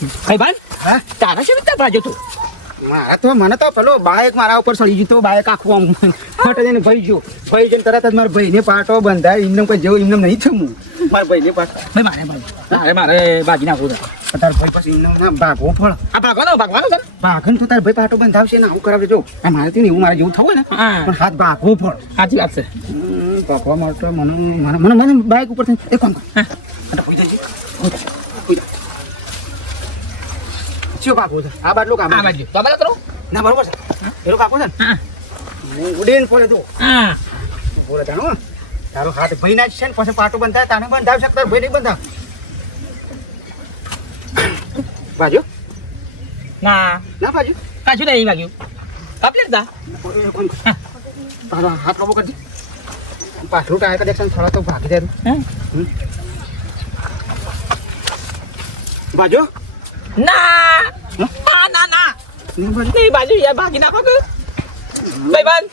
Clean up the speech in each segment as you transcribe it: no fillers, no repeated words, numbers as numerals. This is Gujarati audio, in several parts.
ભાઈ ભાઈ હા તારા છે વિચાર ભાજો તું મારા તો મને તો પેલો બાઈક મારા ઉપર ચડી ગયું તો બાઈક આખું આમ ફટ જઈને ભાઈ ગયો ભાઈ જઈને તરત જ મારા ભાઈને પાટો બંધાય એમને કોઈ જેવું એમને નહીં થયું મારા ભાઈને પાટો ભાઈ મારે બાજી નાખવું છે તાર ભાઈ પછી એમને ના ભાગવો ફળ આ ભાગવાનો છે ભાગન તો તાર ભાઈ પાટો બંધાવશે ને આવું કરાવજો જો આ મારે થી એવું મારે જેવું થવું ને હા પણ હાથ ભાગવો ફળ સાચી વાત છે ભાગવા માટે મને બાઈક ઉપર એ કોણ શું કાકો છે આ બાટલો કામ આ બાજુ તો બરાબર કરો ના બરોબર છે એનો કાકો છે ને હા હું ઉડીને પડે તું હા બોલે તારો તારો હાથ ભાઈ ના છે ને પછી પાટો બંધાય તાને બંધાવ શકતા ભાઈ નહીં બંધાવ બાજુ ના ના બાજુ કાચું નહીં વાગ્યું આપણે જા તારો હાથ લોબો કરજી પાછું ટાયર કનેક્શન થોડા તો ભાગી જાય બાજુ ના ના નહીં બાજુ યાર ભાગી નાખો કે ભાઈ બાજ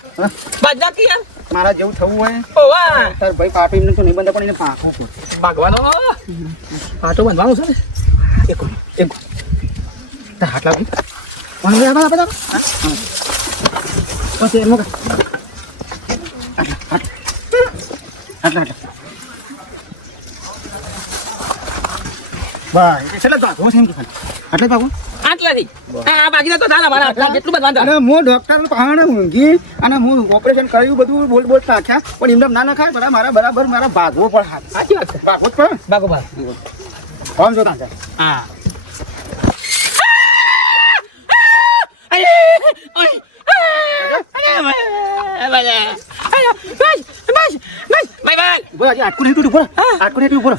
બાજ નાખી યાર મારા જેવું થવું હોય ઓવા તાર ભાઈ પાટો એમને તો નહીં બંધા પણ એને પાકું ભાગવાનો પાટો બંધવાનું છે ને એક તાર હાથ લાગી પણ આ બધા પછી એમ આટલા ભાઈ એટલે ભાગો છે એમ કે એટલે ભાગો આટલાથી હા બાકી તો થાય મારા આટલા જેટલું બધું અને હું ડોક્ટર પાસે ઊંઘી અને હું ઓપરેશન કર્યું બધું બોલ નાખ્યા પણ એમને ના નખાય પણ મારા બરાબર મારા ભાગવો પડે હાથ સાચી વાત છે ભાગવો જ પડે ભાગો ભાગ કોમ જોતા છે હા બોલ આજે આટકું હેઠું ઉપર આટકું હેઠું ઉપર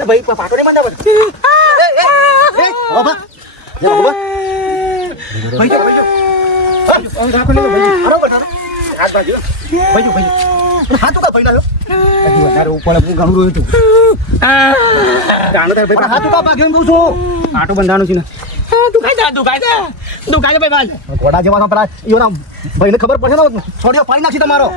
ભાઈ પાટો નહીં બંધા બધા ભાઈ જો રાખો ને ભાઈ બરોબર હાથ બાજુ ભાઈ હાથ તો કા ભાઈ લાયો હજી વધારે ઉપર હું ઘણું રોયું તું જાણો તાર ભાઈ હાથ તો કા ભાગ્યો એમ કહું છું આટો બંધાનો છે ને દુખાય ભાઈ ઘોડા જેવા પેલા એના ભાઈને ખબર પડશે ને છોડીઓ પાડી નાખી તમારો